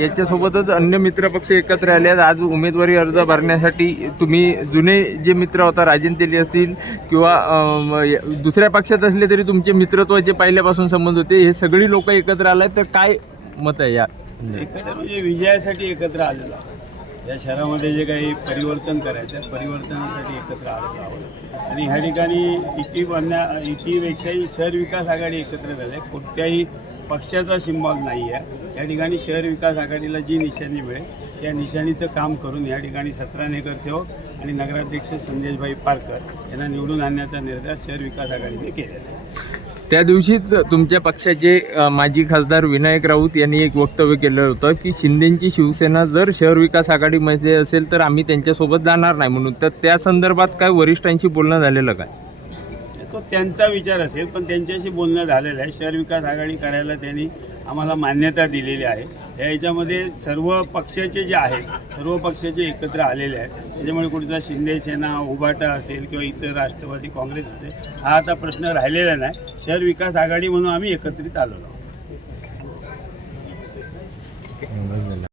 याच्यासोबतच अन्य मित्रपक्ष एकत्र आले आहेत. आज उमेदवारी अर्ज भरण्यासाठी तुम्ही जुने जे मित्र होता राजन तेली असतील किंवा य- दुसऱ्या पक्षात असले तरी तुमचे मित्रत्वाचे पहिल्यापासून संबंध होते. हे सगळी लोक एकत्र आले तर काय मत आहे या? एकत्र म्हणजे विजयासाठी एकत्र आलेलो या शहरामध्ये जे काही परिवर्तन करायचं आहे परिवर्तनासाठी एकत्र आलेलो आहोत. आणि ह्या ठिकाणी इति इतिपेक्षाही शहर विकास आघाडी एकत्र झाले. कोणत्याही पक्षाचा सिम्बॉल नाही आहे. या ठिकाणी शहर विकास आघाडीला जी निशाणी मिळेल त्या निशाणीचं काम करून या ठिकाणी सतरा नगरसेवक आणि नगराध्यक्ष संदेशभाई पारकर यांना निवडून आणण्याचा निर्धार शहर विकास आघाडीने केलेला आहे. त्या दिवशीच तुमच्या पक्षाचे माजी खासदार विनायक राऊत यांनी एक वक्तव्य केलं होतं की शिंदेची शिवसेना जर शहर विकास आघाडीमध्ये असेल तर आम्ही त्यांच्यासोबत जाणार नाही म्हणून. तर त्या संदर्भात काय वरिष्ठांशी बोलणं झालेलं काय? तो त्यांचा विचार असेल पण त्यांच्याशी बोलणं झालेलं आहे. शहर विकास आघाडी करायला त्यांनी आम्हाला मान्यता दिलेली आहे. या याच्यामध्ये सर्व पक्षाचे जे आहेत सर्व पक्षाचे एकत्र आलेले आहेत. त्याच्यामुळे कुठचा शिंदे सेना उभाटा असेल किंवा इतर राष्ट्रवादी काँग्रेस असेल हा आता प्रश्न राहिलेला नाही. शहर विकास आघाडी म्हणून आम्ही एकत्रित आलो